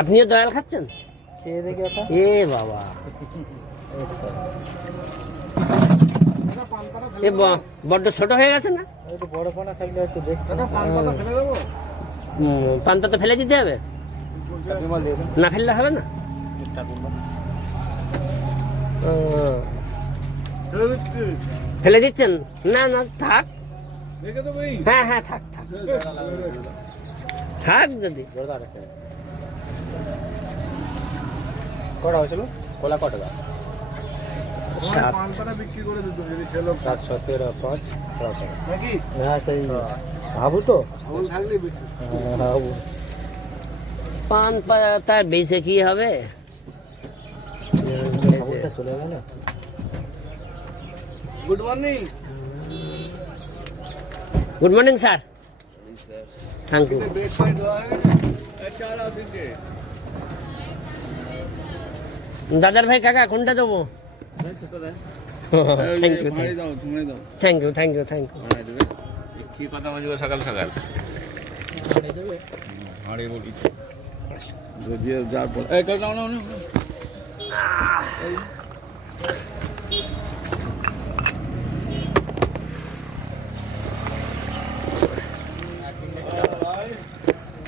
আপনিও দয়াল খাচ্ছেন? খেয়ে দেখি ওটা। এ বাবা, এ বড্ড ছোট হয়ে গেছে না? একটু বড় পানা থাকলে একটু দেখতে। পান পাতা ফেলে দিতে হবে না? ফেললে হবে না? ও, ফেলে দিচ্ছেন? না না, থাক। হ্যাঁ হ্যাঁ, থাক থাক থাক। যদি কটা হয়েছিল? কলা কটা দাও? 7 বিক্রি করে দিত যদি সেল 7 17 5 নাকি? হ্যাঁ সেই ভাবু তো থাকলে বেশি। ভাবু পান পাতা বেঁচে কি হবে? ভাবুটা চলে গেল। Good morning. Good morning sir. Thank you. বেড ফাইট হয় চার আসিকে। দাদার ভাই কাকা কোনটা দেবো? থ্যাংক ইউ ভাড়ি দাও, তুমি দাও। Thank you thank you thank you. কি কথা বলবো সকাল সকাল? ভাড়ি বলি যদি যার পর এই কাকা নাও না।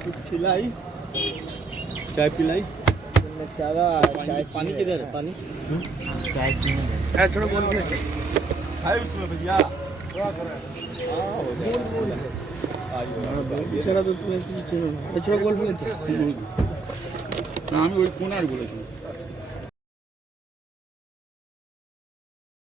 कुछ खिलाई, चाय पिलाई। चाय पानी किधर है? पानी चाय হ্যাঁ, ছোট গোল করে। है उसमें भैया। এছাড়া তো তুমি কিছু চেনো না। ছোট গোল করে। না আমি ওই কোনার বলেছি।